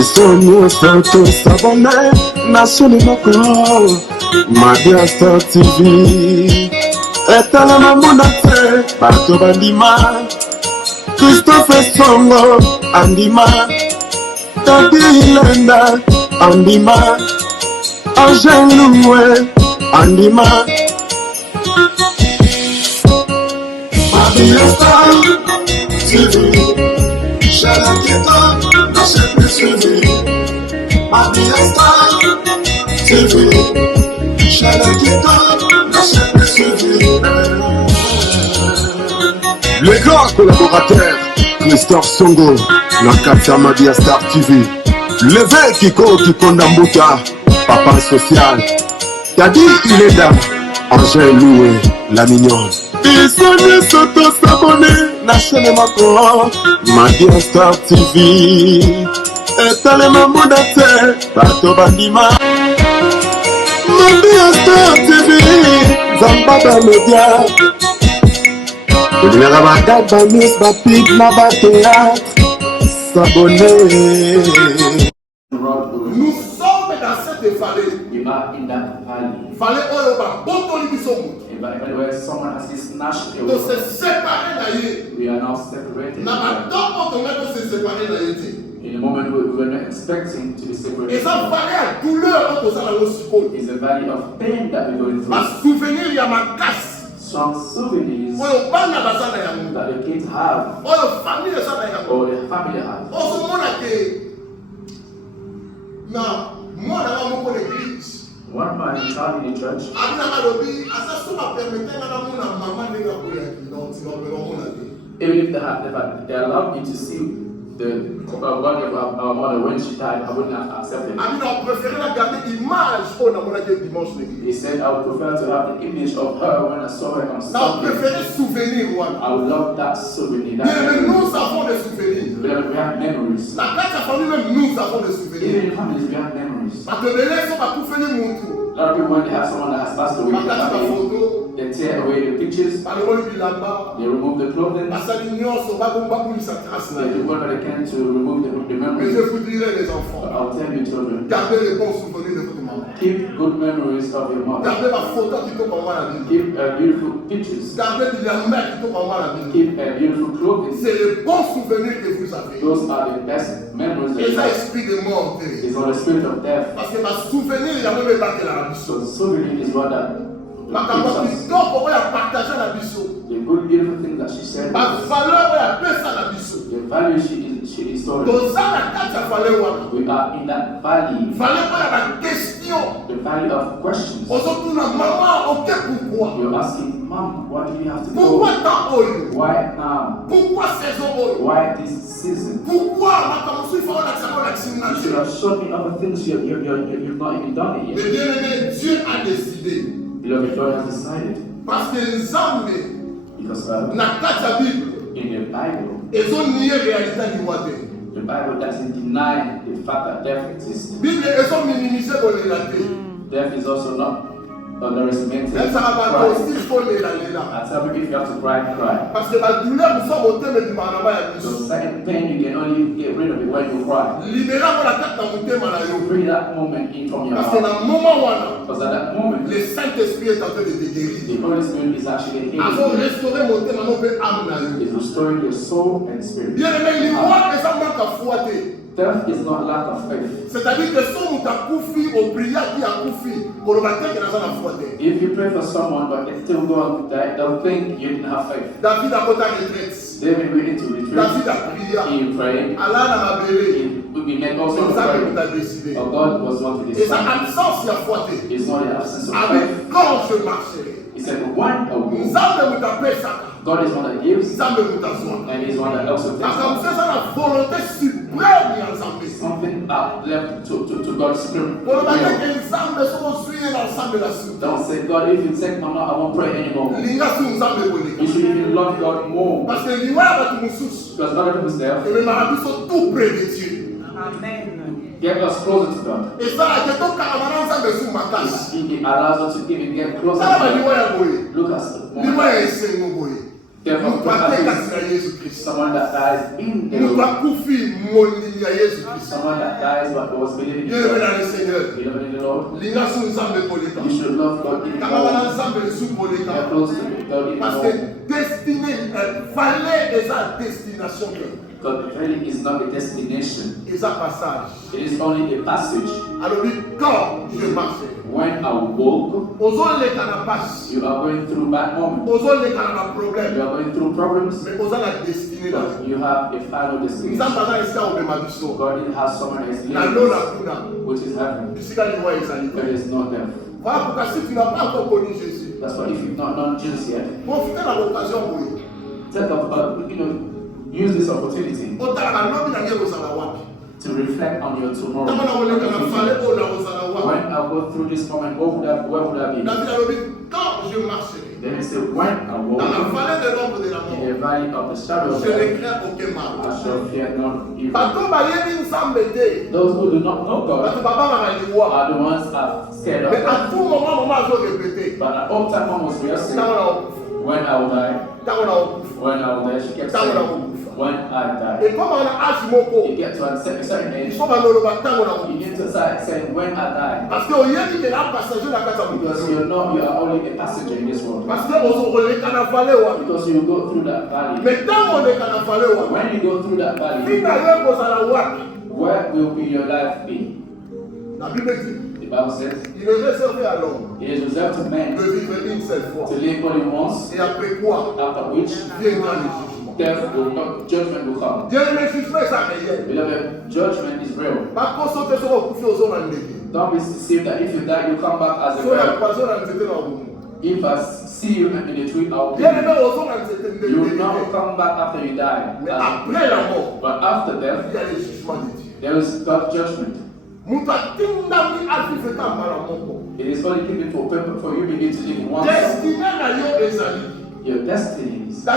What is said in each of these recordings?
Bisogno Nzoto s'abonner National Moko Mbwese TV Etala mamunate Bato bandima Christophe Songo Andima Tadi Lenda Andima Angel Loué Andima Mbwese TV Shalakita Mbwese TV TV Mbwese TV. Les grands collaborateurs Christophe Songo Nakata Madia Star TV Levé Kiko Kikondambuta Papa Social Tadi Ileda Angel Loué La Mignonne Bisogno Nzoto s'abonner National Moko Madia Star TV Etale mamudate Bato bandima Mbwese TV Zambada Media Nous sommes dans cette vallée. Vallée where someone has been snatched away. Donc c'est séparé d'ailleurs. We are now separated. In a moment we were not expecting to be separated. Et ça vallée à douleur is a valley of pain that we go through. Ma souvenir il y a ma casse. Some souvenirs that the kids have or the family has. One man in the church. Even if they allowed me to see the body of our mother when she died, I wouldn't have accepted it. He said I would prefer to have the image of her when I saw her on Sunday. I would love that souvenir. We have memories. Even in families, we have memories. A lot of people, when they have someone that has passed away, they tear away the pictures, they remove the clothing, they do whatever they can to remove the memories. But I'll tell you, children, keep good memories of your mother. Keep beautiful pictures. Keep beautiful clothing. Those are the best memories that you have. It's on the spirit of death. So souvenir is what that the good beautiful thing that she said, the value she is told. We are in that valley, the valley of questions. You're asking, Mom, what do you have to do? Why now? Why this season? You should have shown me other things you've not even done it yet. Beloved, God has decided. Because in the Bible, the Bible doesn't deny the fact that death exists. Death is also not underestimated. I tell people if you have to cry, cry. So certain pain, you can only get rid of it when you cry. Free that moment in from your heart. Because at that moment, the Holy Spirit is actually healing you. It's restoring your soul and spirit. Death is not lack of faith. C'est-à-dire que si on t'a confié au prière qui a confié, pour le matin qui n'a pas la foi. If you pray for someone but it's still going to die, they'll think you didn't have faith. David a porté retraite. David went into retreat. David a prié. He prayed. Allah n'a pas belé. We made also pray. But God was not to Et sa decide. absence de foi. It's not the absence of Avec faith. quand je marcherai. He said, one a will. God is one that gives, and He's one that also takes. Something that left to God's spirit. Don't say, God, if you take Mama, I won't pray anymore. You should even love God more. Because other people's there. Amen. Get us closer to God. He allows us to even get closer to God. Look at us. Someone that dies in the Lord. Someone that dies but was believing in God. Beloved in the Lord. You should love God even more. Get close to God even more. God really is not a destination. It is only a passage. When I walk, you are going through bad moments. You are going through problems. But you have a final destination. God has someone that is living, which is heaven. There is no death. That's why if you've not known Jesus yet, take up, use this opportunity to reflect on your tomorrow. When I go through this moment, where would I be? Then he said, when I walk in the valley of the shadow of death, I shall fear not evil. Those who do not know God are the ones that are scared of God. But at all times, almost we are saying, when I will die, when I will die, she kept saying, when I die. You get to a certain age, you need to start saying, when I die. Because you are only a passenger in this world. Because you go through that valley. When you go through that valley, where will be your life be? The Bible says, it is reserved to men to live only once, after which death will not, judgment will come. Beloved, judgment is real. Don't be deceived that if you die, you come back as a bird. If I see you in the tree, I will be. You will not come back after you die. But after death, there is God's judgment. It is only given for you begin to live once. Your destinies. There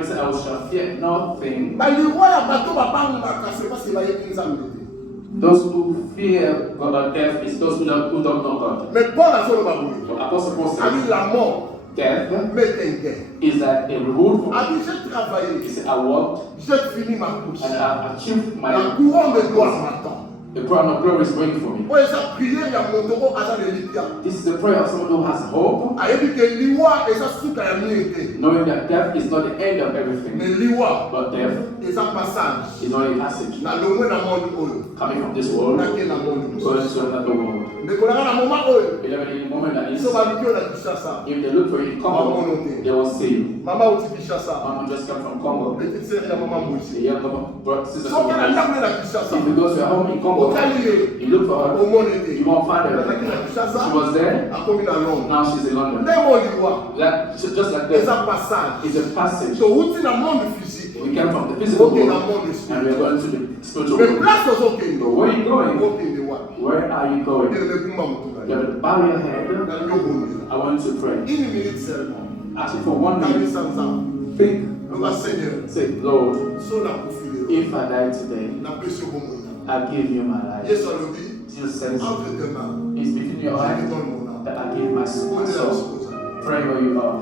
is I shall fear nothing. Those who fear God of death is those who don't know God. Apostle Paul says, death is like a reward for me. He said, I worked and I have achieved my goal. The crown of glory is waiting for me. This is the prayer of someone who has hope, knowing that death is not the end of everything, but death is only a passage. Coming from this world, going to another world. Beloved, in the moment that is, if they look for you in Congo, they will see you. Mama just came from Congo. The younger sister from Mbwese. If you go to your home in Congo, you look for her, you won't find her. She was there, now she's in London. Just like that, it's a passage. We came from the physical world and we are going to the spiritual world. But where are you going? Where are you going? You have to bow your head. I want to pray. Actually, for 1 minute, think. Say, Lord, if I die today, I give you my life. Jesus says, it's between your eyes that I give my soul. Pray where you are.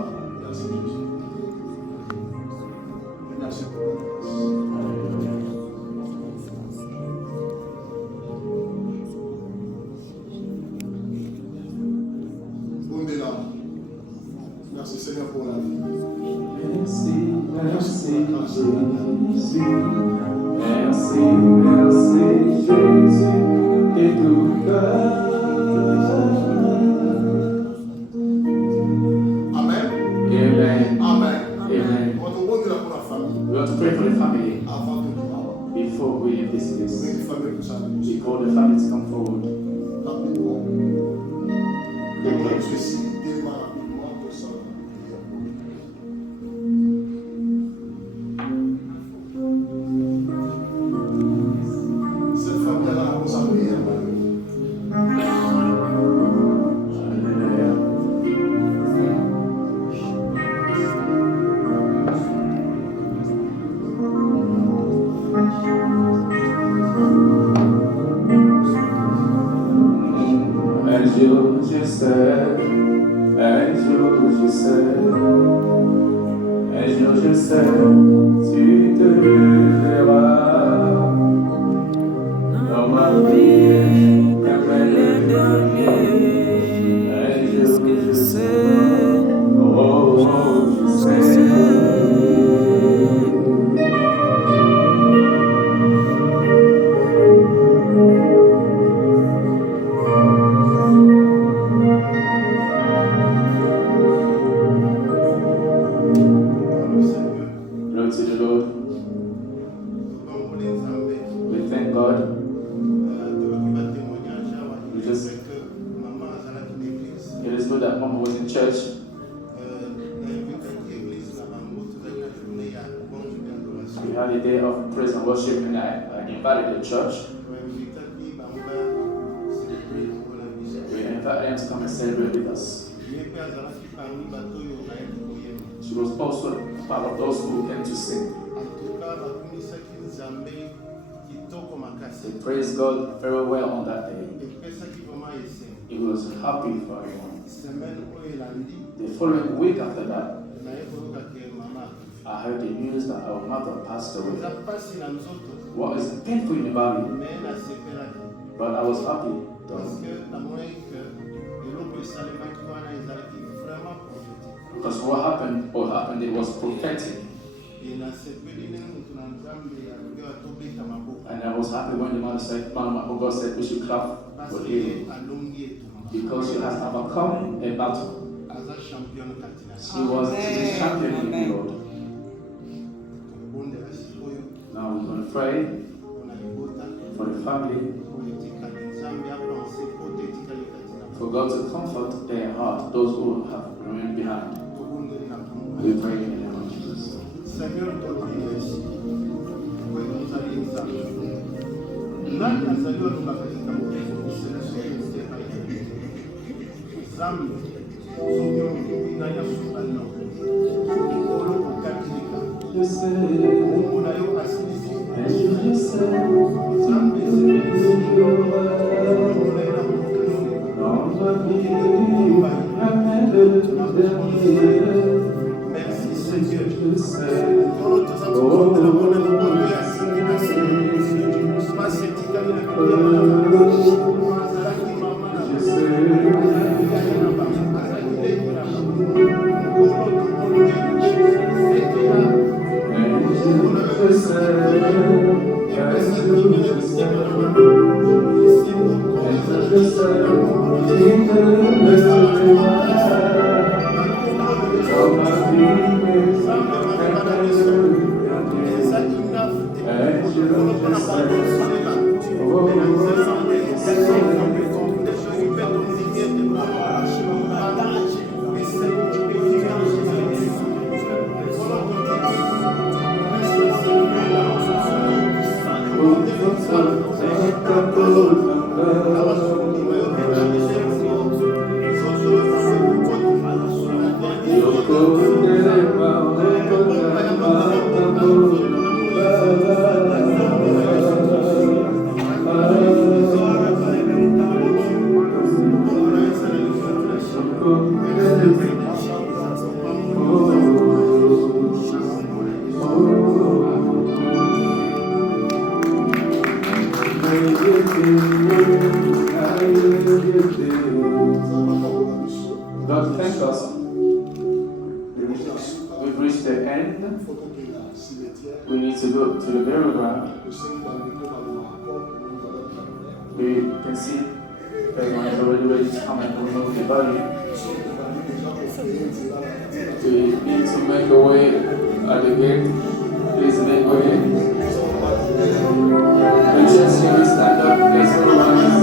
Merci Seigneur pour la vie. Merci, merci, Jésus. Merci, merci, Jésus. Et tout cœur. Amen. Amen. Amen. Amen. On va te rendre pour la famille. We want to pray for the family Avant de dire, before we leave this place. les familles pour ça. We call the family to come forward. Rapidement. Quickly. Faciliter rapidement de ça. Cette famille-là, on s'en prie. As you just said, sais, tu te verras dans ma vie, comme les derniers. Je sais, oh, je sais. Glory to the Lord. We thank God. It is good that Mama was in church. We had a day of praise and worship, and I invited the church. We invited them to come and celebrate with us. She was also part of those who came to sing. They praised God very well on that day. He was happy for everyone. The following week after that, I heard the news that our mother passed away. What is painful in the body, but I was happy. Because what happened, it was prophetic. And I was happy when the mother said, God said we should clap for you. Because she has overcome a battle. She was a champion in the world. Now we're going to pray for the family, for God to comfort their heart, those who have remained behind. We pray in the name of Jesus. Merci Seigneur. God thank us. We've reached the end. We need to go to the burial ground. We can see everyone is already ready to come and remove the body. We need to make a way at the gate. Please make way. Christians, can we stand up? Let's all rise.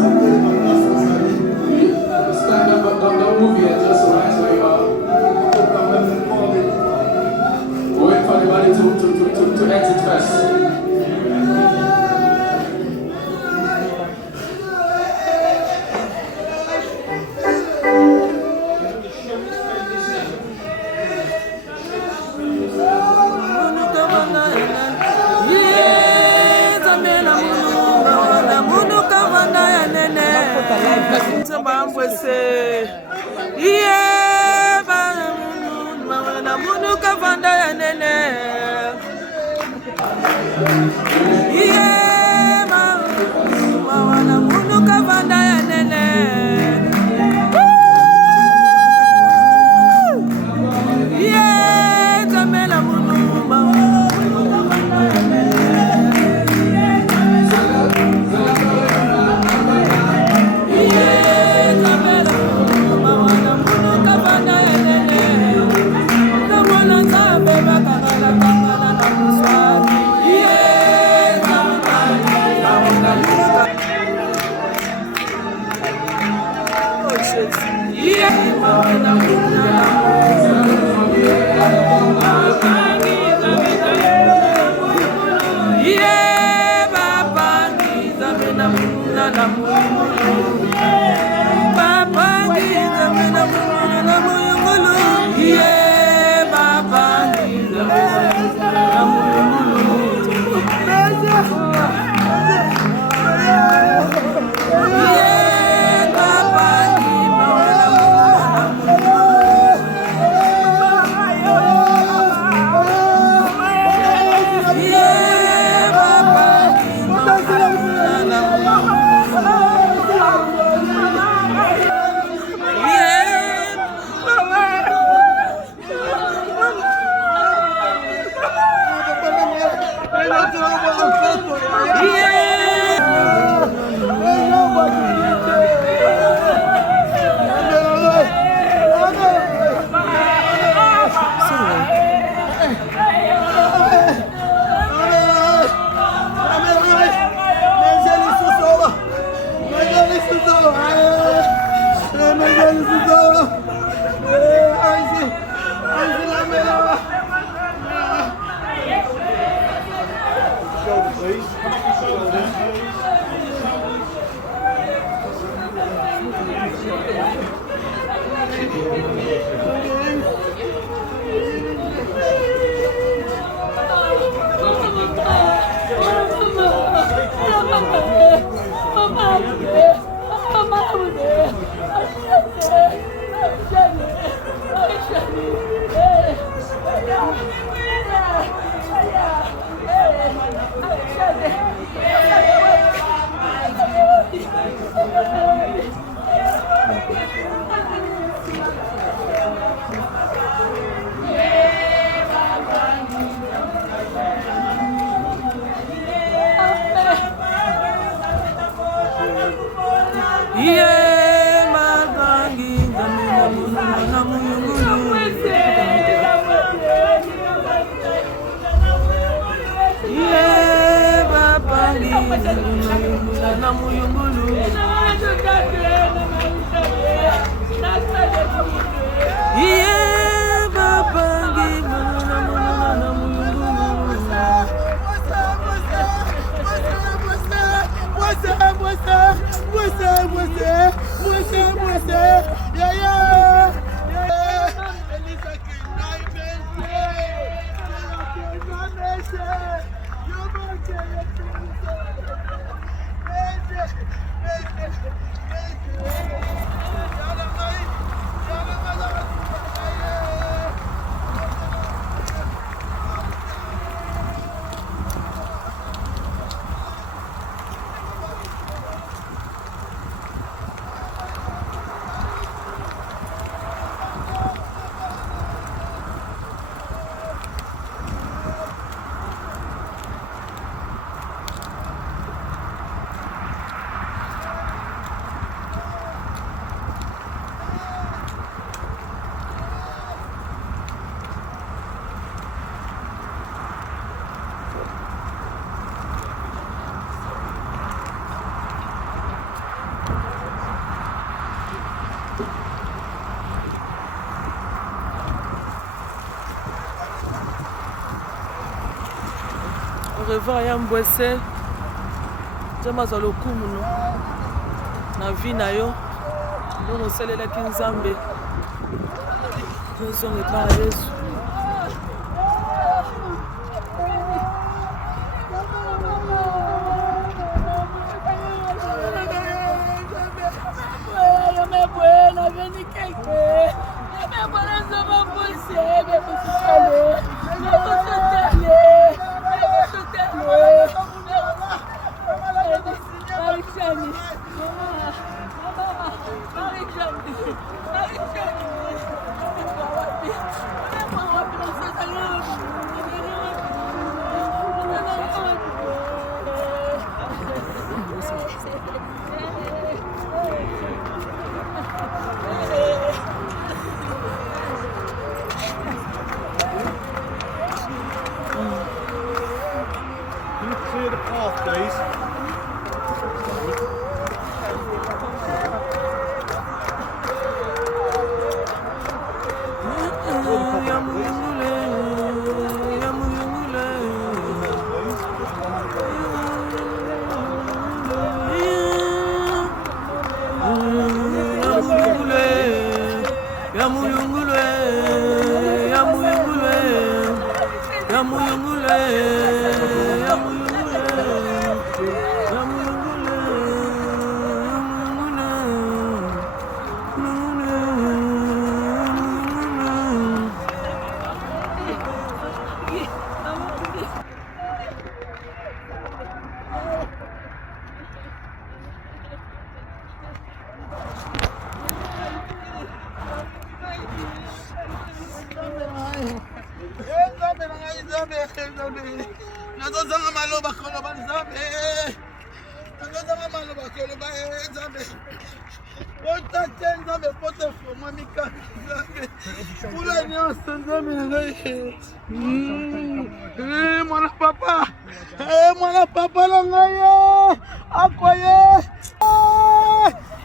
Stand up, but don't move yet. Just rise where you are. Wait for the body to exit first. Mbwese iye ba na munu kavanda ya nene revoir ya Mbwese jama za lokumu no na vi na yo ndono selelaki Nzambe nzongo epa Yesu Nazozanga maloba koloba nzambe. Nazozanga maloba koloba nzambe. Pota nzambe pota foma mika nzambe. Kula nyonso nzambe ngai. Mwana papa. Mwana papa la ngai. Akoye.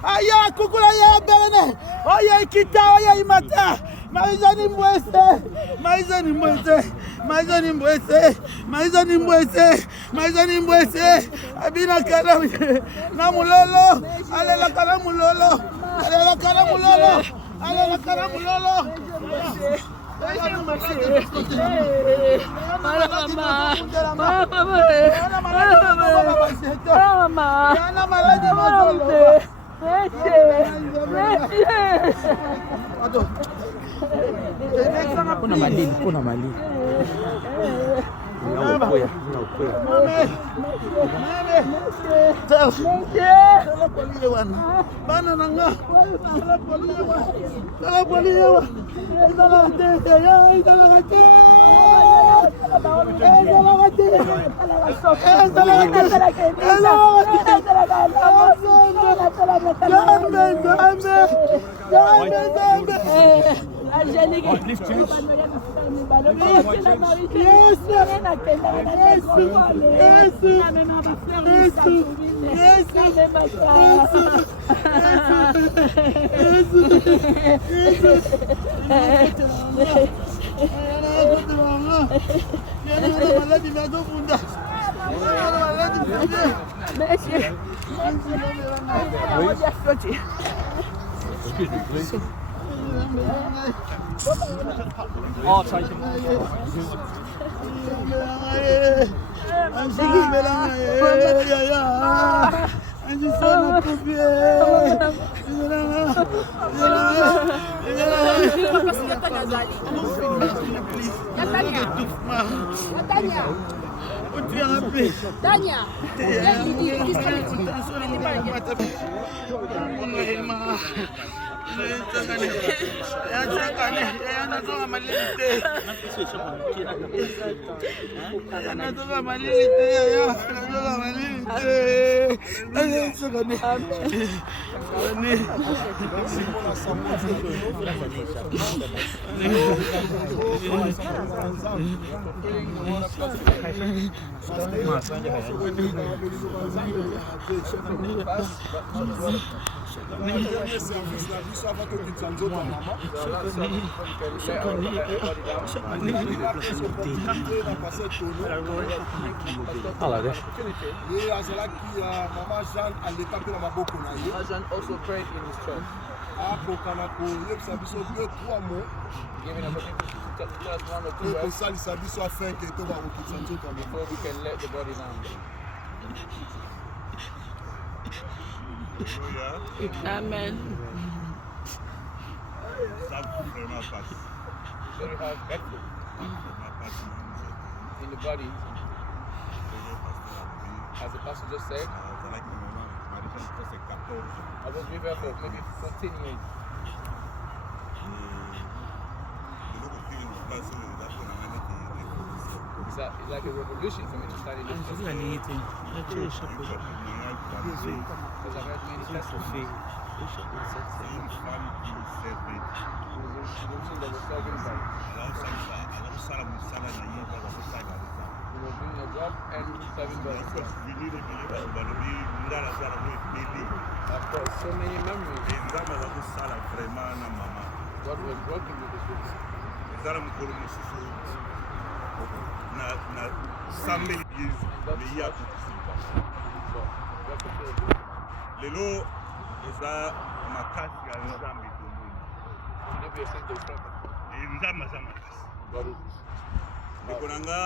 Aya kukula ya berne. Oya kita oya imata. Maizani Mbwese, Maizani Mbwese, Maizani Mbwese, Maizani Mbwese, Maizani Mbwese, Abina Kala na mulolo, alela kala mulolo, alela kala mulolo, alela kala mulolo. Kuna Malili, kuna Malili. Unaokoya. Bana nanga. Oh, take him. Tanya. Jean also prayed in his church. Giving us just 1 or 2 words before we can let the body down. Amen. Very hard effort in the body. As the pastor just said, I was with her for maybe 14 years. It's like a revolution for me to study this because I've heard many testimonies. That was serving by. We were doing a job. and serving God. Of course, so many memories. God was working with this people. Lelo eza makasi ya nzambe tomoni. Nzambe aza makasi. Ekonanga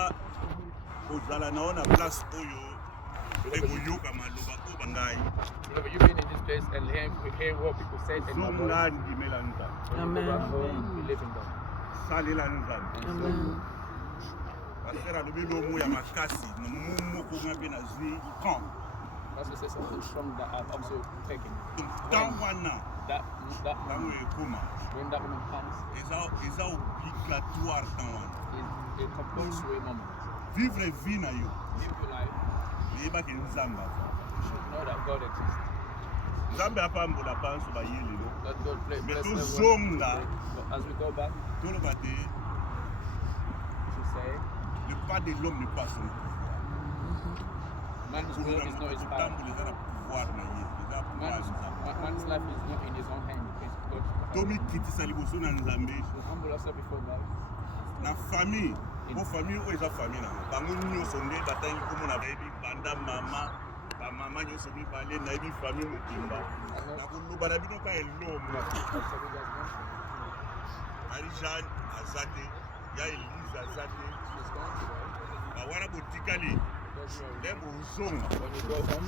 ozala nao na place oyo ekoyoka maloba oyo bangai. Whenever you've been in this place and hear what people say and not Zonga ndimela nzambe. Amen. We live in God. Salela nzambe. Amen. Pasera lobelo mo ya makasi na mumu ko ngabe na zwi camp. That's to say something strong that I've also taken. That when that when that woman comes, is obligatoire is a compulsory moment. Vivre vie na yo. Live your life. Liba ke nzamba. You should know that God exists. Nzambe apambola banso ba yelelo. Let God bless zonga. But as we go back, tout le bate. To say, le pas de l'homme ne passe. Man's will is not his power. Man's life is not in his own hand. Tomi kitisa liboso na nzambe. Humble yourself before God. Na famille, bo famille o eza famille na. Bango nyonso nde batangi komo na baby banda mama, ba mama nyonso mi bale na bi famille mukimba. Na kuluba na bino ka elomo. Arijan azate, ya Elise azate. Ba wana botikali. Then when you go home,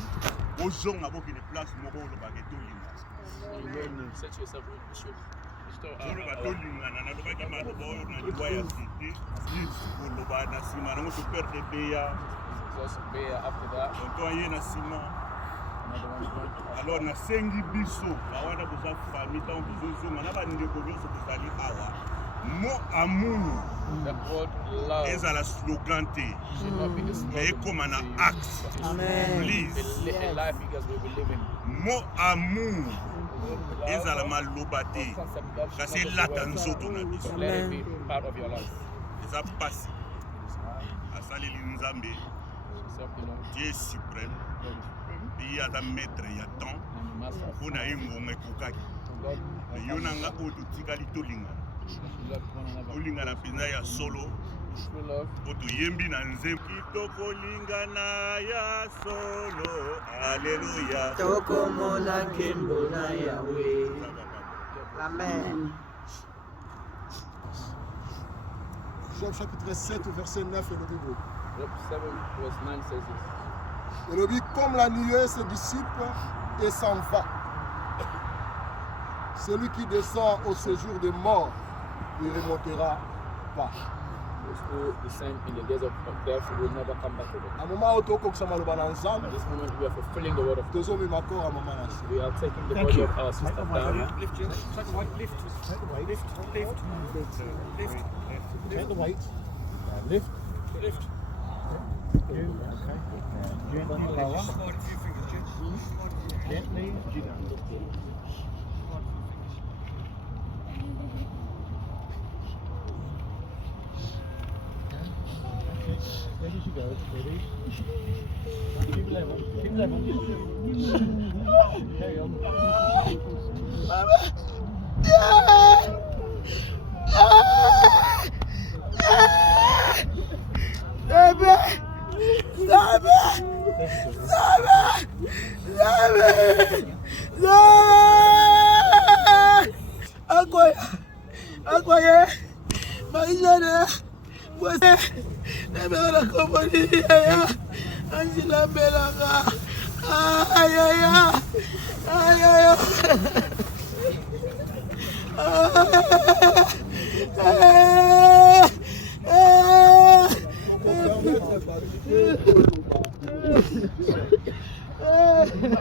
place moko lo bageto linga. You set yourself you should restore na lo baki maloba oyo na liwa ya cité lo ba na sima na mo super de beya just bear after that. to aye na sima alors na sengi biso ba wana boza famille tant bozo na ba ndeko biso kozali awa mo amour. The word love is a slogan. Should not be the slogan. Comme un axe. Amen. Please. A life because we will live in. Mo amour. Is a malobate. C'est là dans Nzoto na biso. Let it be part of your life. C'est passé. Asali Nzambe. Dieu suprême. Il y a un maître, il y a temps. On a eu mon ekukaki. Il y a un autre tikali tolinga. Olinga na pina ya solo oto yembi na nzembo kitoko lingana ya solo alleluia toko mona kembo na yawe amen. Job chapitre 7 verset 9 et le Bible. Job 7 verse 9 says this. Et le dit comme la nuée se dissipe et s'en va. Celui qui descend au séjour des morts ne remontera pas. The same in the days of death will never come back again. À moment où tu as This moment we are fulfilling the word of God. We are taking the body of our sister down. Lift your take the weight, lift. Take the weight, lift. Take the weight. Lift. Okay. Gently lower. Gently. Ready to go. Ready. Keep level. Keep level. Carry on. Akoye, Maizana, Mbwese, Nebela Komoni, Angela Belanga, Ayaya.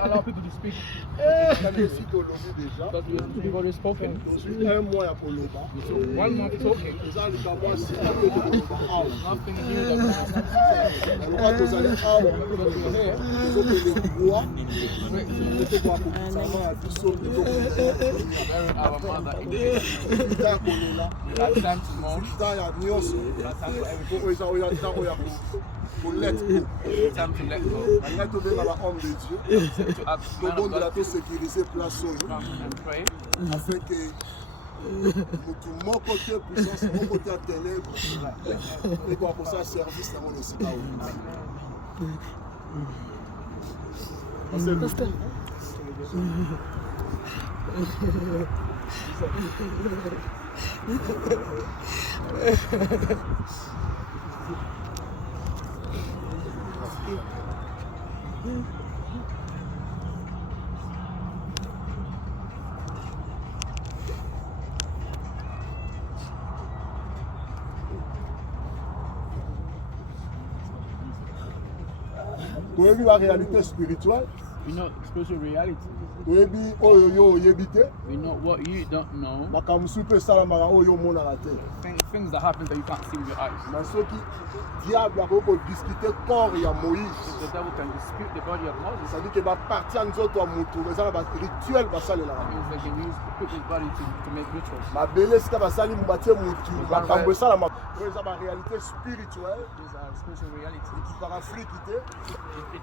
Allow people to speak. But we've already spoken. So 1 month talking. Nothing new our mother in the time to mourn. Time for everything. faut let go. It's time to let go. Maintenant, tu viens à la homme de Dieu. To ask Tout le man of monde doit God sécuriser place to come and pray. afin que mon côté puissance, mon côté à ténèbres, et qu'on pour ça service dans mon aussi. Pasteur. Tu as vu la réalité spirituelle? You know spiritual reality. Tu as vu oyo yebite? You know what you don't know. Makambo super salamaka oyo mona la terre. Things that happen that you can't see with your eyes. Na soki diable a beaucoup discuter corps ya Moïse. The devil can dispute the body of Moses. Ça dit que ba partie Nzoto a mutu, mais ça ba rituel ba sala la. Means they can put his body to make rituals. Ma belle ska ba sali mbatie mutu, makambo sala ma. C'est ba réalité spirituelle. These are spiritual realities. Qui par Afrique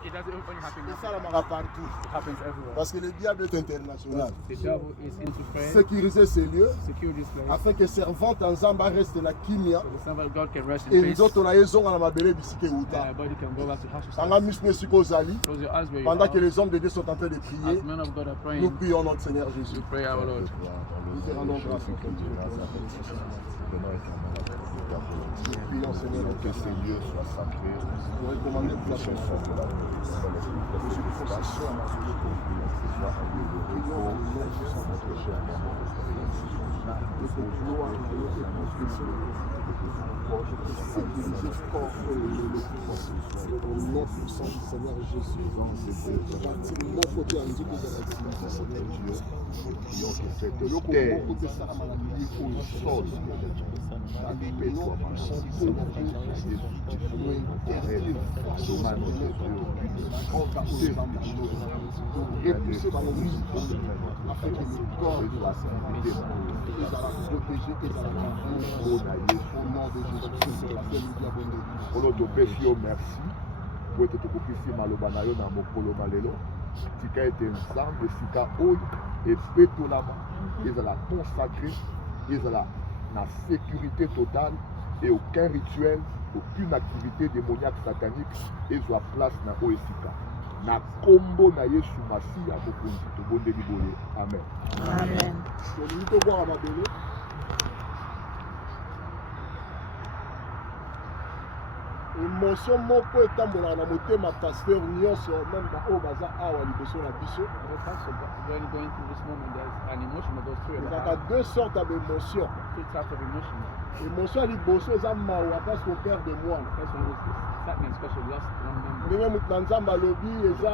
It doesn't only happen et in ça Africa. la partout. It happens everywhere. Parce que le diable est international. The devil is into prayer. Sécuriser ces lieux Secure this place. afin que servante en Zamba reste na kimia. So the son of God can rest in Et peace. Nzoto na yezonga na mabele bisike uta. Our body can go back to house. Tanga misne siko zali. Close your eyes where you Pendant que are. les hommes de Dieu sont en train de prier, As men of God are nous praying, prions notre Seigneur Jésus. we pray our Lord. Nous te rendons grâce. Nous prions Seigneur que ces lieux soient sacrés. Nous recommandons que la chanson de la au nom puissant du Seigneur Jésus, mon côté en Dieu que Seigneur Dieu, prions que cette terre au sol, la paix soit puissante du Seigneur Jésus, repoussé par l'ennemi, afin que le corps soit protégé et au nom de Jésus. Olo topesi yo merci po ete tokokisi maloba na yo na mokolo na lelo tika ete nzambe esika oyo epetolama ezala consacré ezala na sécurité totale et aucun rituel aucune activité démoniaque satanique ezwa place na oyo esika na kombo na Yesu Masiya mokonzi tobondeli boye amen. Amen. Émotion moko etambola na motema pasteur nyonso même ba o baza awa liboso na biso. When going through this moment, there's an emotion that goes through Il your y a heart. deux sortes d'émotions. Two types of emotions. Émotion liboso eza mawa parce qu'on perd de moi. First one is sadness, because you lost one member. Ndenge mutu na nzambe alobi eza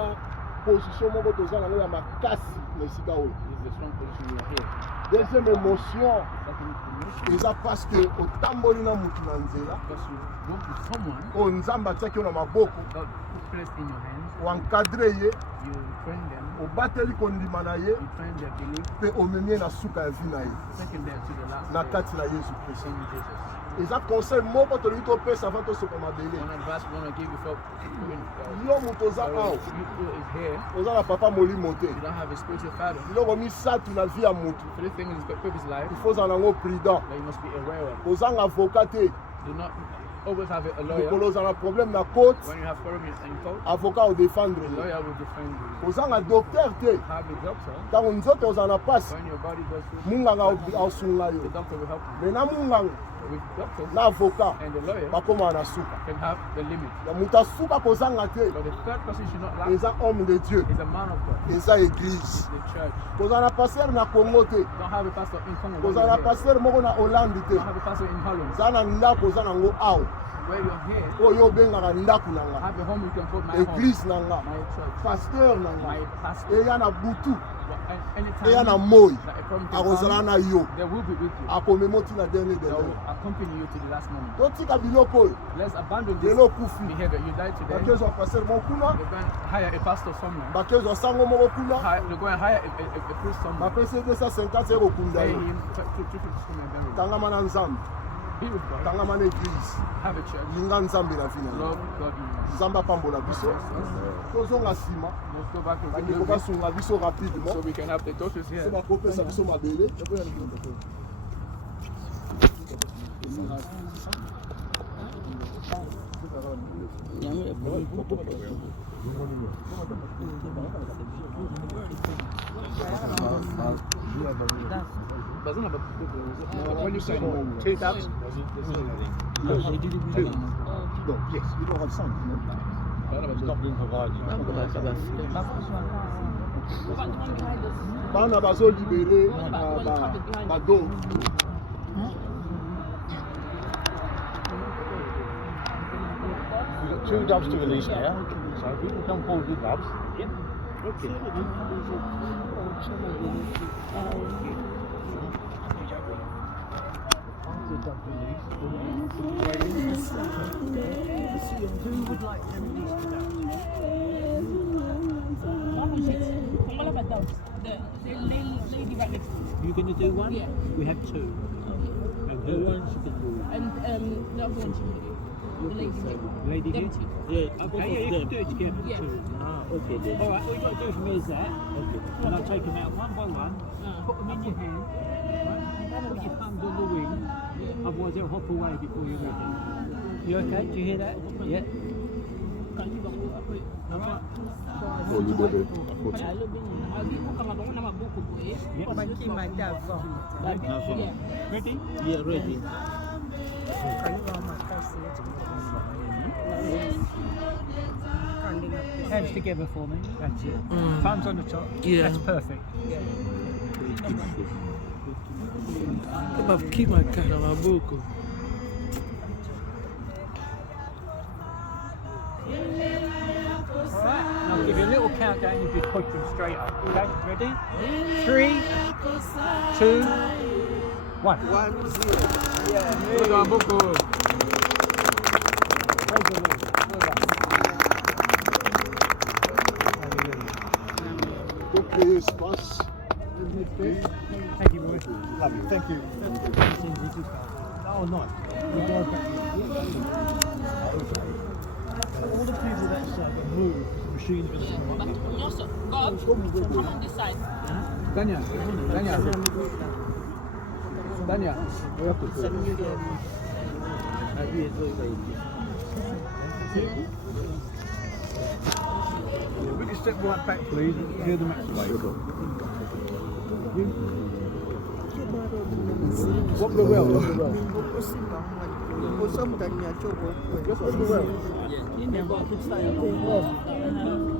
position moko toza nango ya makasi na esika oyo. This is the strong position you are here. Deuxième émotion Second emotion, eza parce que otamboli na mutu na nzela because you walk with someone, oyo nzambe atiaki yo na maboko God put placed in your hands, oencadre ye you train them, obateli kondima na ye you train their belief, mpe omemi ye na suka ya vi na ye taking them to the last na day. kati na yesu kristo. Son Jesus. eza conseil moko tolingi topesa avant tosopa mabele. One advice we want to give before going yo moto oza awa you is here, oza na papa molimo te. you don't have a spiritual father. biloko misatu na vi ya motu Three things in his life il faut ozala nango prudent. that you must be aware of. ozanga avocat te. Do not always have a lawyer. likolo ozala na problème na côte When you have problem in court, avocat odéfendre the ye. lawyer will defend you. ozanga docteur te. Have a doctor. ntango nzoto ozala na pasi When your body goes through, munganga asunga the yo. doctor will help you. me na munganga With doctors na avocat and the lawyer bakomaka na suka. can have the limit. ya moto asuka kozanga te But the third person should not lack eza homme de dieu is a man of God. eza église. The church. kozala na paster na congo te. Don't have a pastor in Congo. kozala na paster moko na hollande te. Don't have a pastor in Holland. oza na ndako oza nango awa Where you're here, oyo obengaka ndako na nga have a home you can call my home. église na nga My church. pasteur na nga My pastor. eya na butu Anytime eya na moi that a problem can akozala come, na yo they will be with you. akomema ntina dernier They dele. will accompany you to the last moment. totika biloko oyo Let's abandon this lelo okufi behavior. You died today. bakezwa paster mo kuna They're going to hire a pastor somewhere. bakezwa sango moko kuna They're going to hire a priest somewhere. bapesi 250 ekokunda Pay yo. him to and bury him. tangama na nzambe Tangama l'église. Have a church. Linga nzambe na vina. Love God. Nzamba pambola biso. Tozonga sima. Let's go back and Bandeko basunga biso rapidement. so we can have the daughters here. C'est ba kopesa biso mabele. When you say 2,000? Yes, you don't have some. Not being provided. Bana bazo libéré ba don. We've got 2 doves to release now, so people come forward with doves. Yep. Okay. You're going to do one? Yeah. We have 2. And who wants to do? And the other one she can do. The lady here. Lady here? Them two. Yeah, you can do it together. Yeah. Two. Ah, okay then. All right, all you got to do for me is that. Okay. And I'll take them out one by one, put them in your hand, right? Put your thumbs on the wing, otherwise they'll hop away before you're ready. You okay? Do you hear that? Yeah. Pour libérer. Ready? Yeah, ready. Hands together for me. That's it. Thumbs on the top. Yeah. That's perfect. Keep my car on my book. I'll give you a little countdown if you push them straight up. Okay, ready? 3, 2, 1. 1-0. Good on, Boko. Pour créer espace. Thank you, boy. Lovely. Thank you. Oh, nice. All the people that move, the machines are God, come on this side. Dania. We can step right back, please, and clear the next way. Walk the well.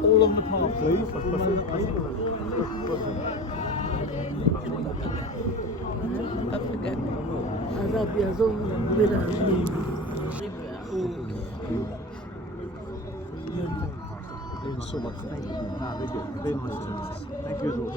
All on the path, please. So much. Thank you. Very nice. Thank you as well.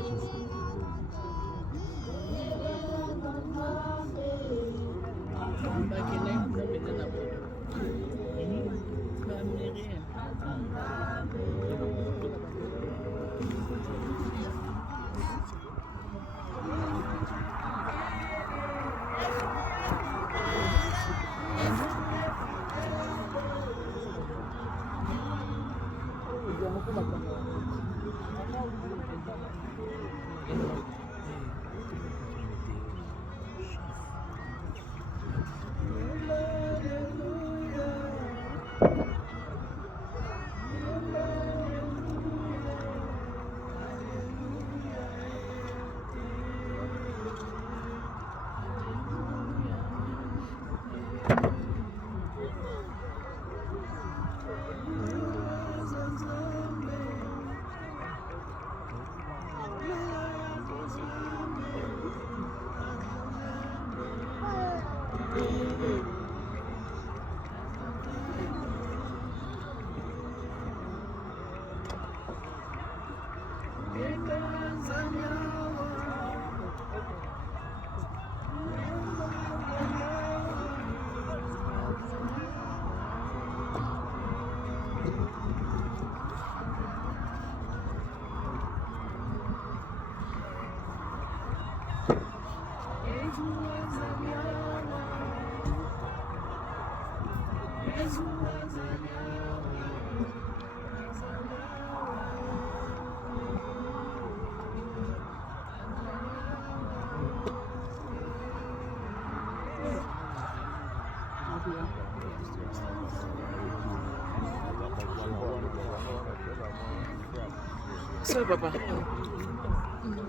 Sors, papa.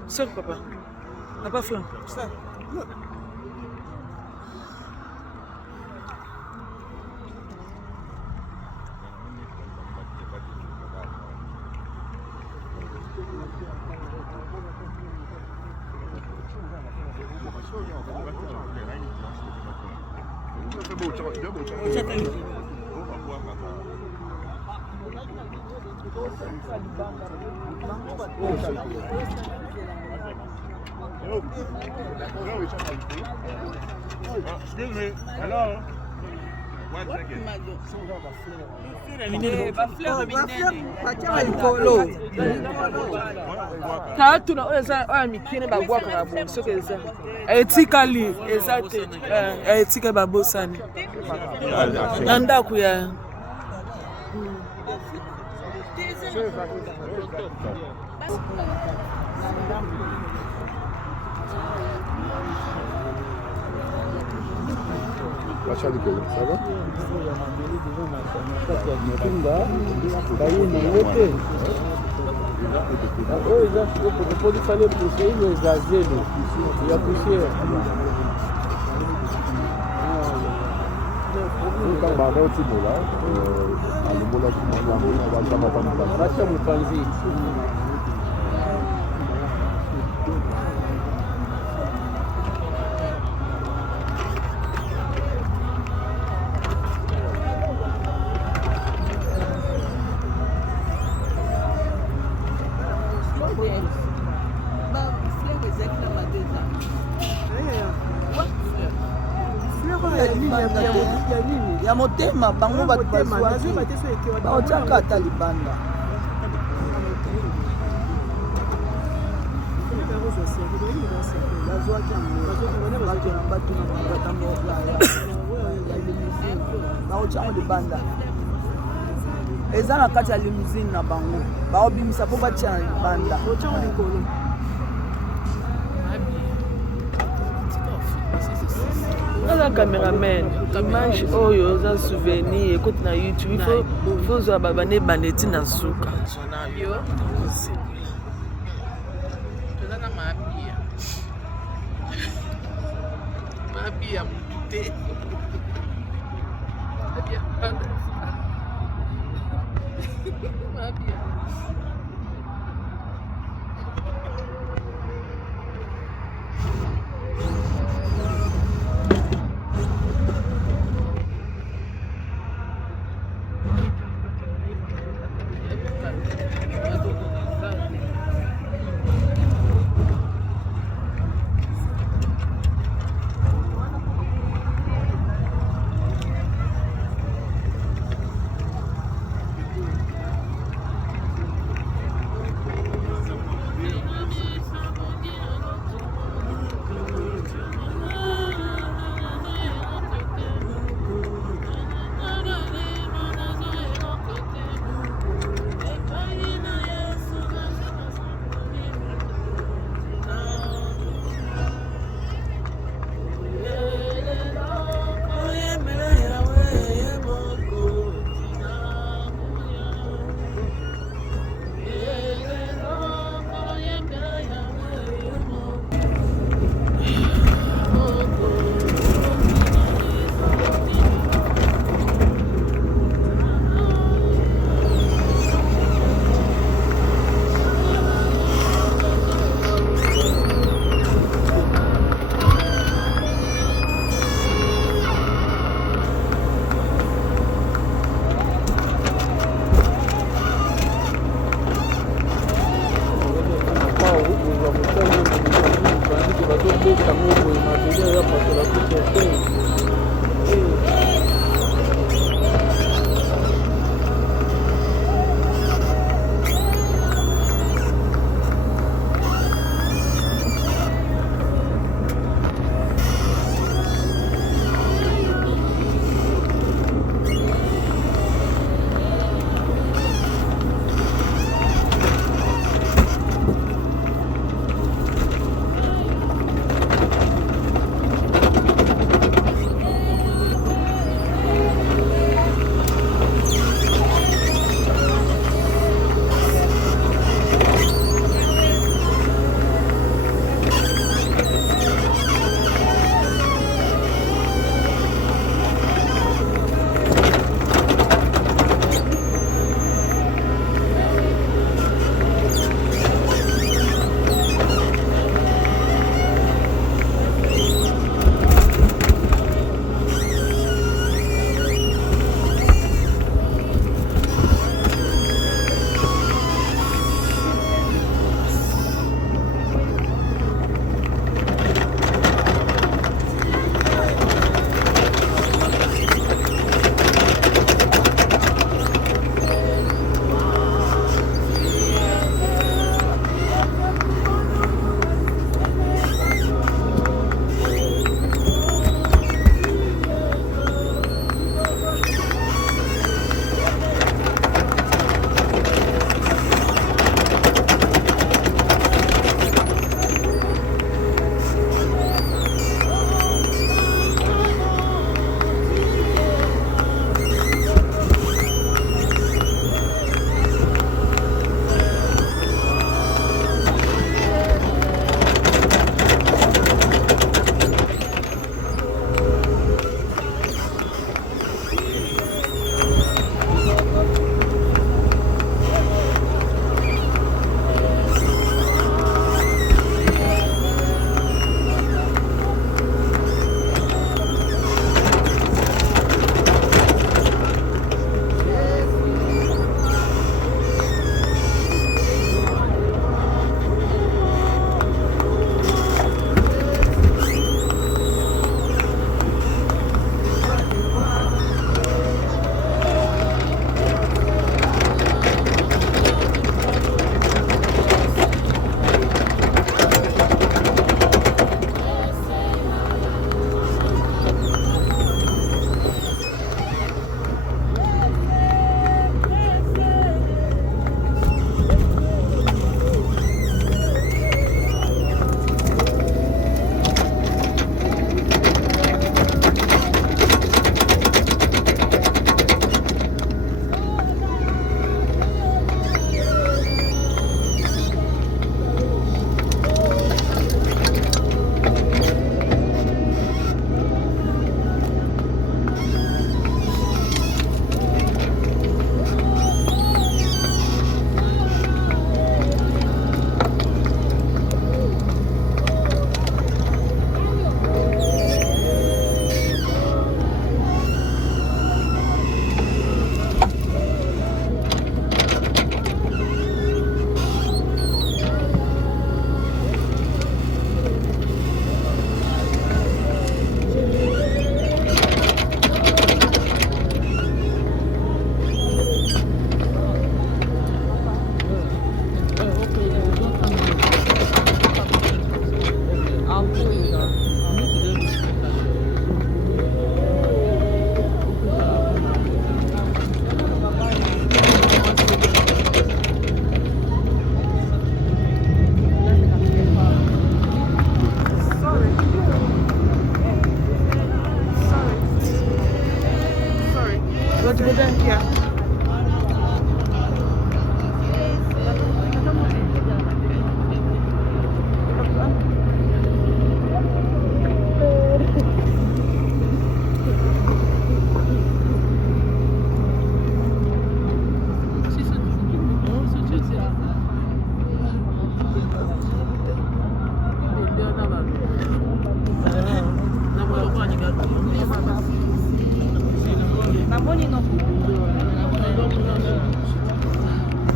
Sors, papa. Papa flanc. Look. Excuse me. Hello. 1 second. etikali eza te etika babosani na ndako ya L'achat du pays, ça va? Depois eu falei para você, ele é gazelo, e a puxeira. Quand on va au Timo là, à l'homologue on va le mettre. Vai chamar o panzi. ya motema bango bato bazwaki baotiaka ata libanda baotiango libanda eza na kati ya limousine na bango baobimisa mpo batia na libanda oza cameraman image oyo oza souvenir ekoti na YouTube ifo ozwa babane baneti na suka mabia mutu te mabia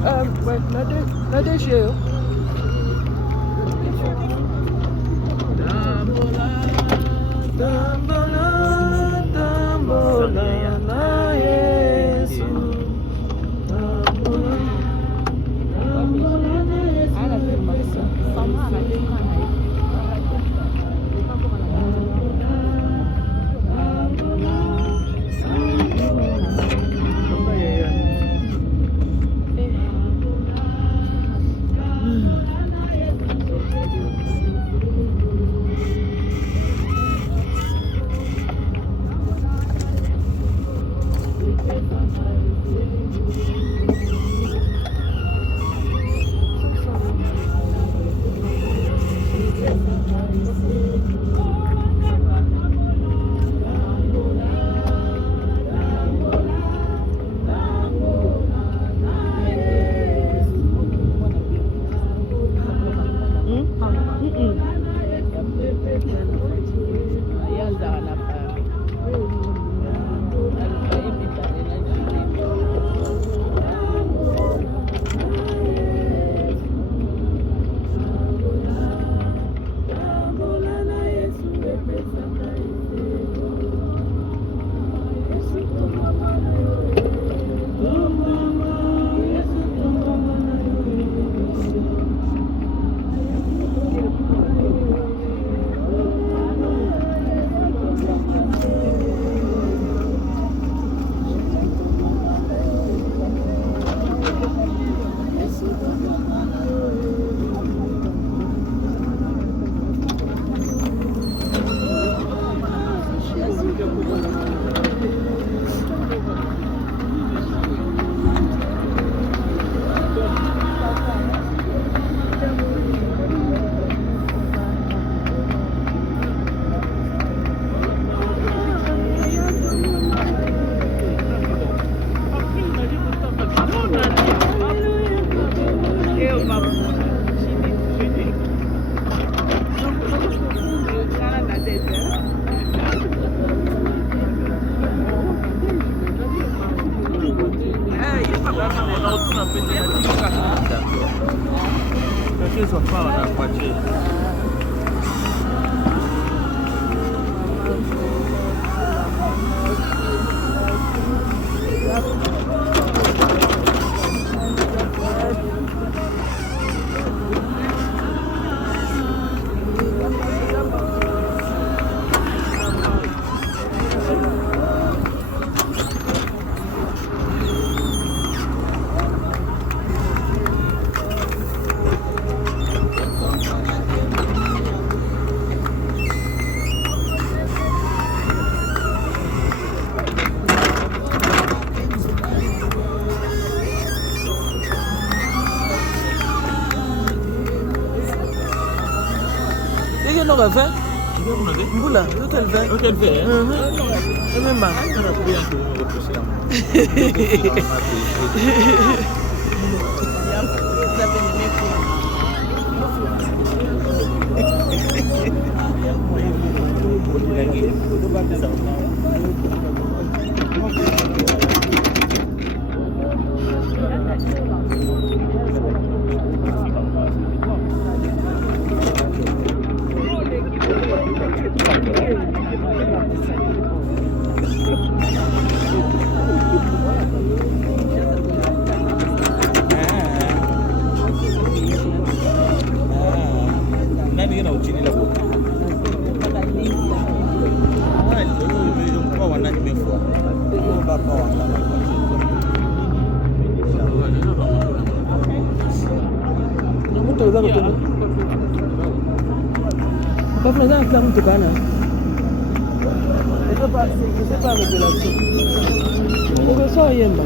Ouais, la déchet. Tambola na Yesu. No le vin. Mbula, lequel vin? Lequel vin? Et même pas. C'est pas révélation. On ressort Yemba.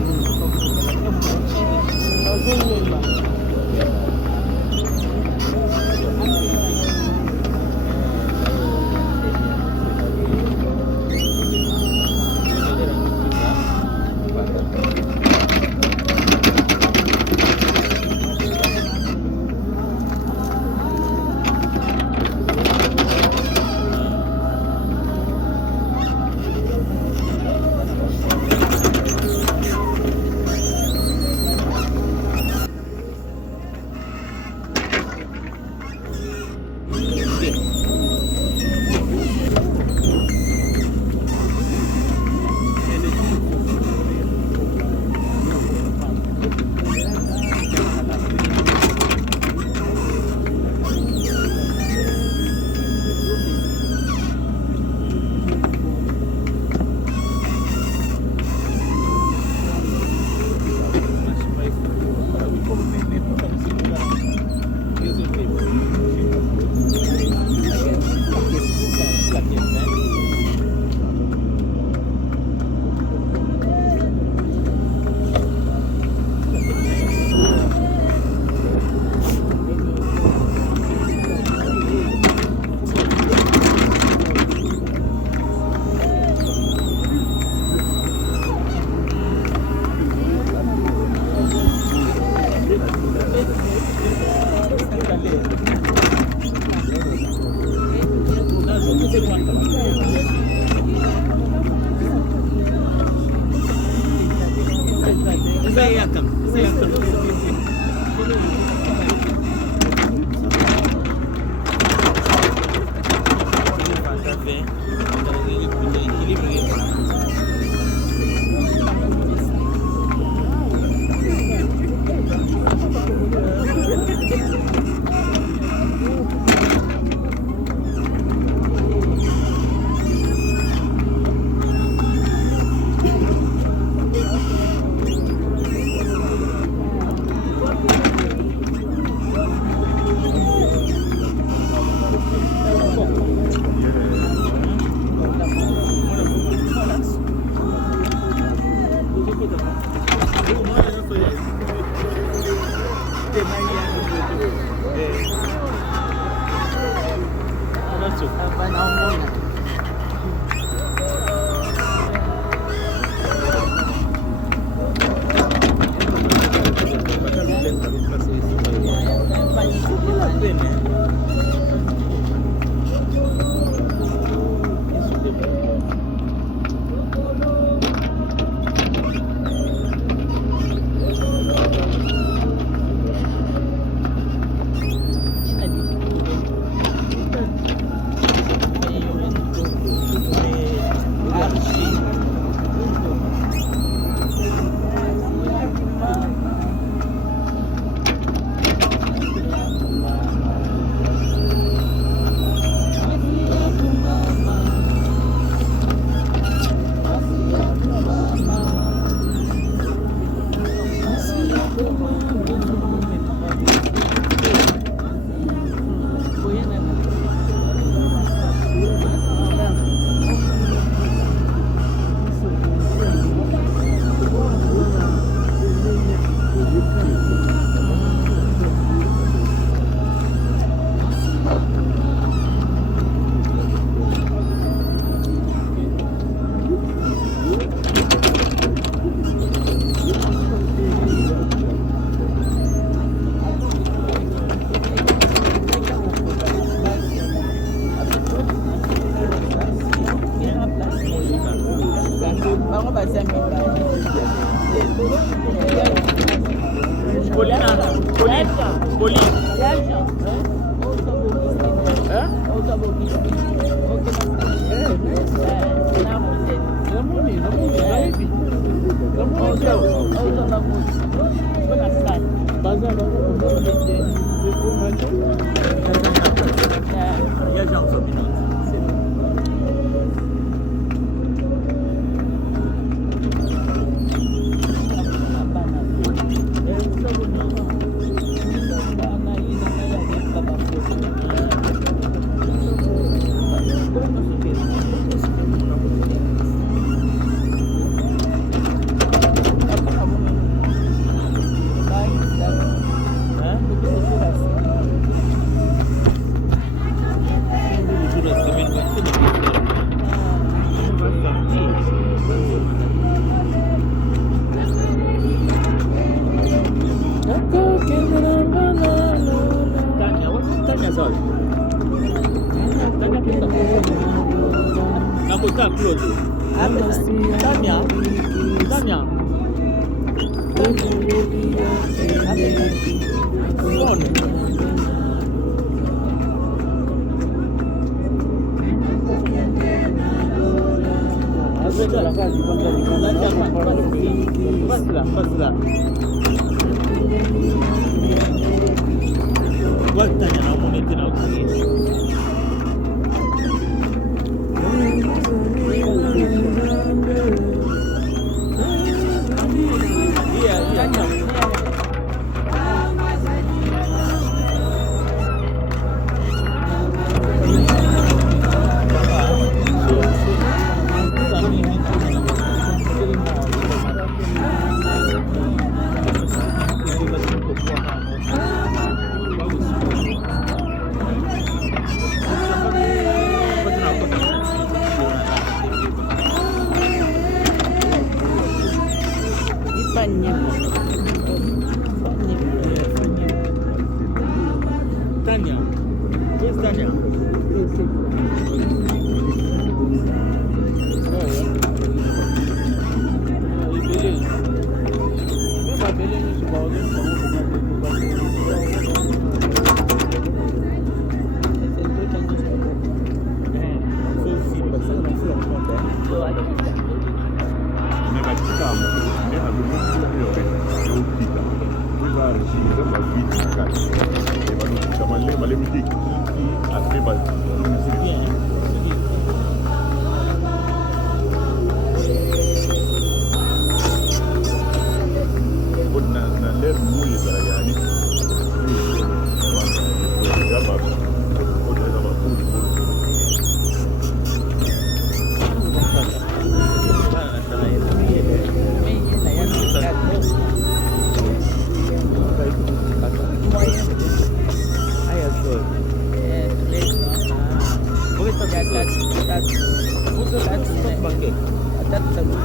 paquet. Attends, ça nous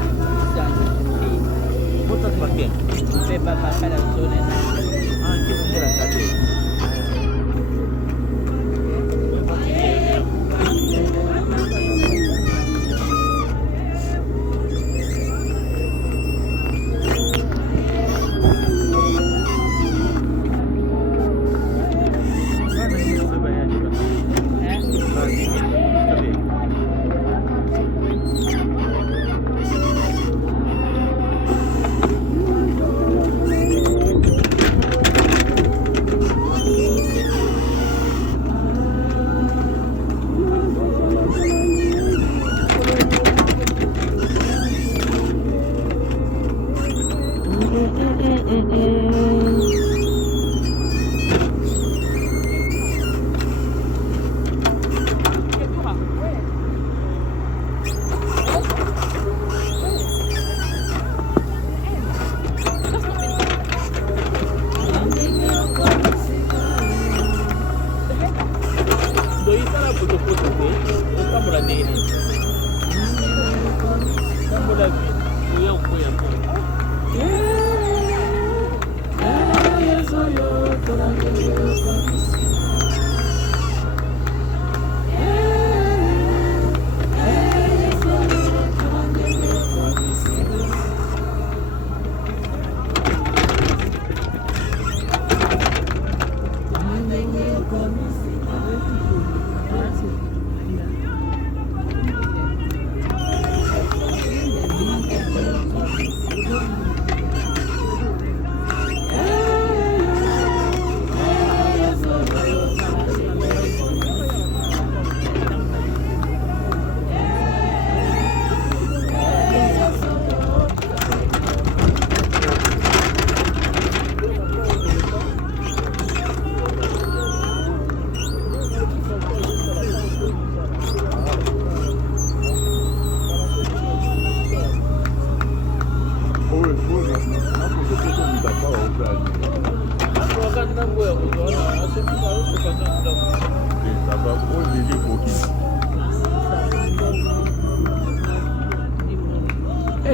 monte le paquet. Fais pas la zone. Ah, qui vous la table.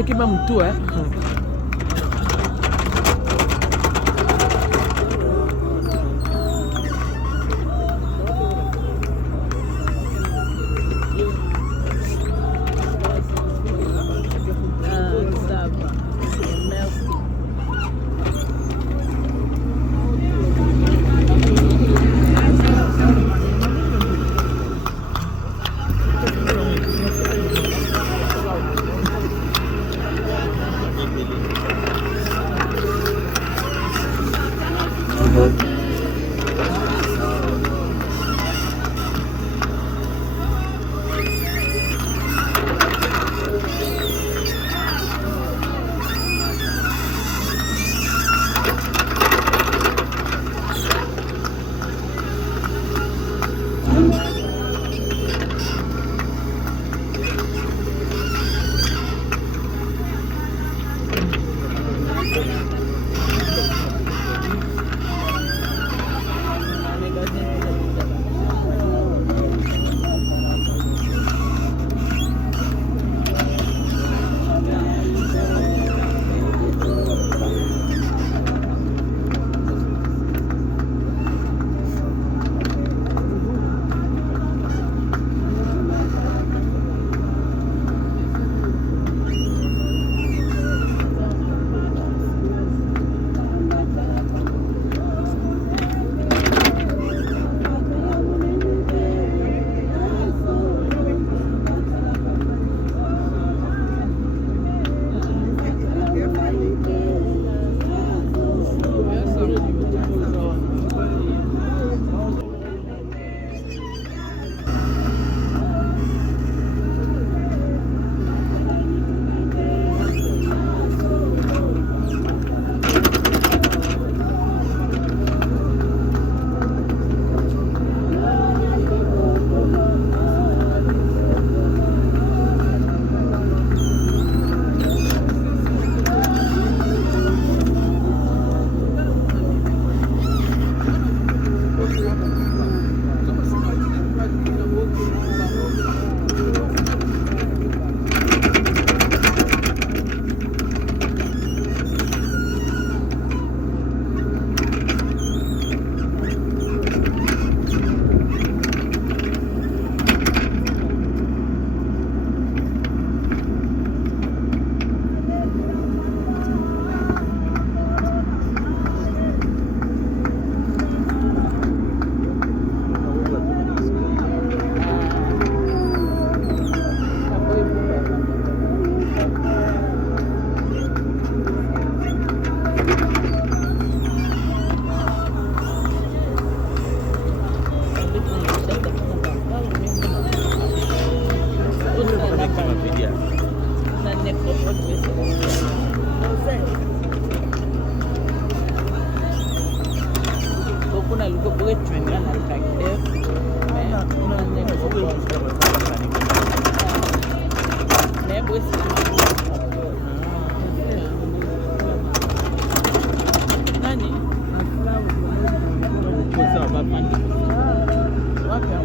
Kima mtu Porque tu as la caractère. Mais Mbwese nani? Kosa bapandi. Wapi?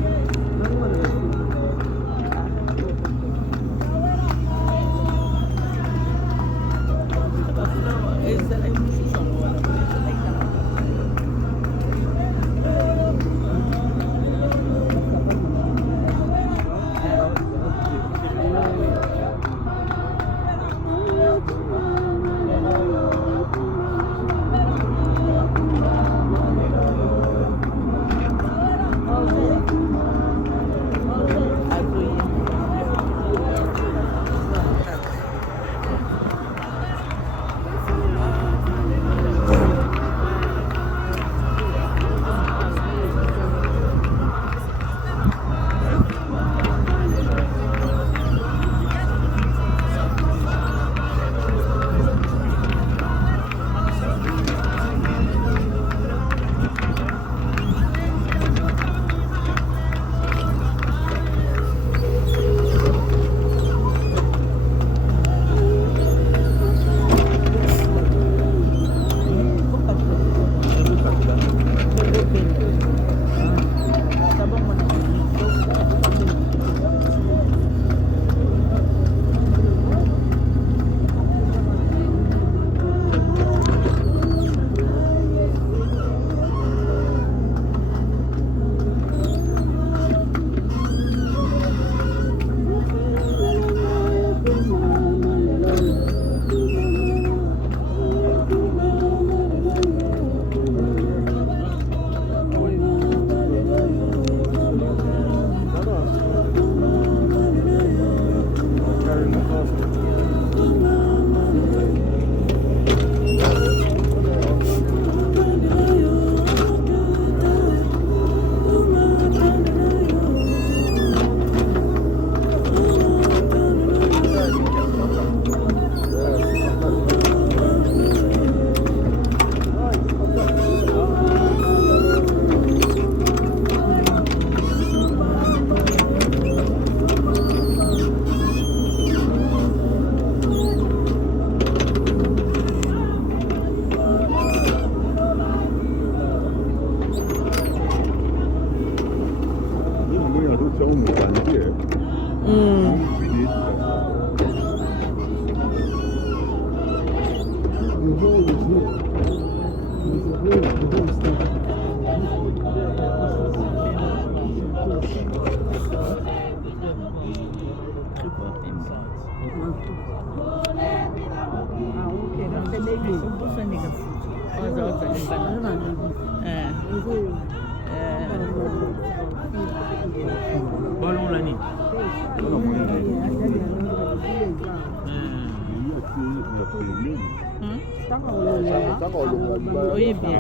Oui, bien.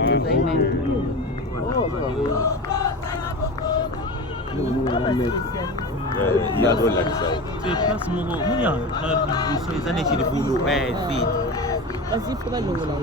Il y a de l'accès. C'est place mon gars. Il y a des années qui font le pain vite. Vas-y, faut pas le voir.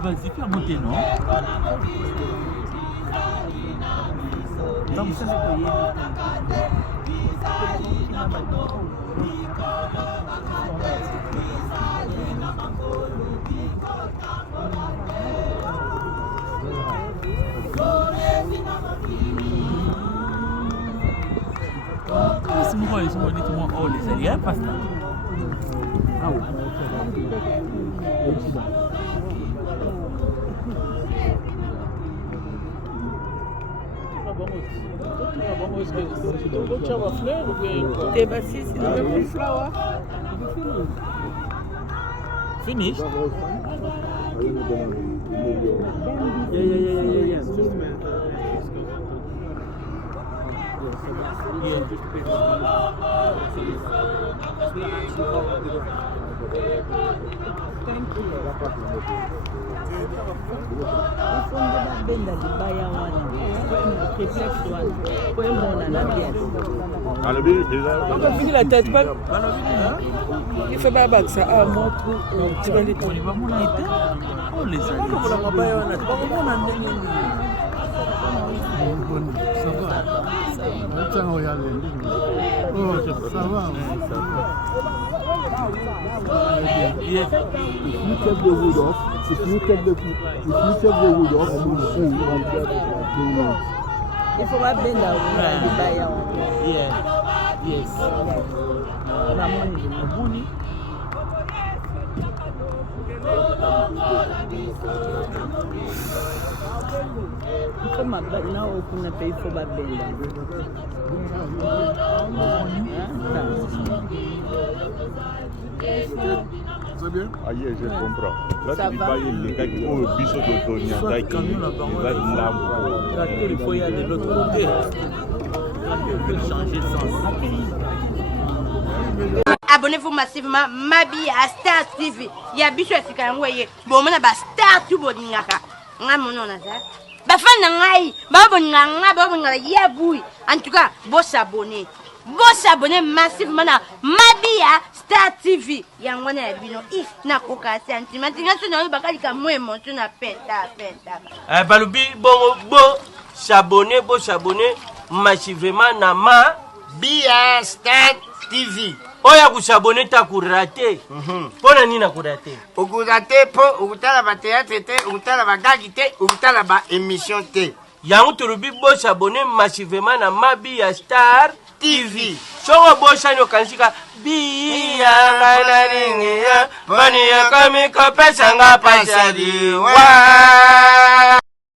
Vas-y, fais monter, non? Donc, ça semua all les alliés pas ça. Ah oui. finished? Yeah. Thank you. Benda libaya wana prétexte wana po emonana bien fini la tête pas il fait pas ça à moi pour tirer les tons va mona ite oh les amis comme la mabaya wana pas mona ndenge Ça va. Attends, regardez. Oh, ça va. Yeah. If you take the wood off, if you take the wood off, il faut pas benda libaya wana Yeah. Yes. Mabuni. Faut mabana okuna pe faut ba benda. C'est bien? Ah, yeah, je comprends. Là, tu dis pas, il y a des gars qui ont le biseau d'automne. Il faut y aller de l'autre côté. Il faut changer de sens. Abonnez-vous massivement Mabi à Star TV. Il y a bicho esika yangoye. Bon mona ba Star tu boningaka. Nga monona za. Ba fan na ngai, ba boninga, ba boninga yabui. En tout cas, bo s'abonner. Bo s'abonner massivement na Mabi à Star TV. Yangona ya bino if na koka sentiment. Ngaso na bakali ka mo emotion na penta. Balubi bo s'abonner massivement na Mabi à Star TV. Oya kusabone ta kurate. Pona nina kurate. Ukurate po ukutala ba théâtre te, ukutala ba gagi te, ukutala ba émission te. Yangu turubi bo s'abonner massivement na Mabi à Star TV. Songo bo shano kansika biya nganaringia bani ya kami kopesa nga pasadi wa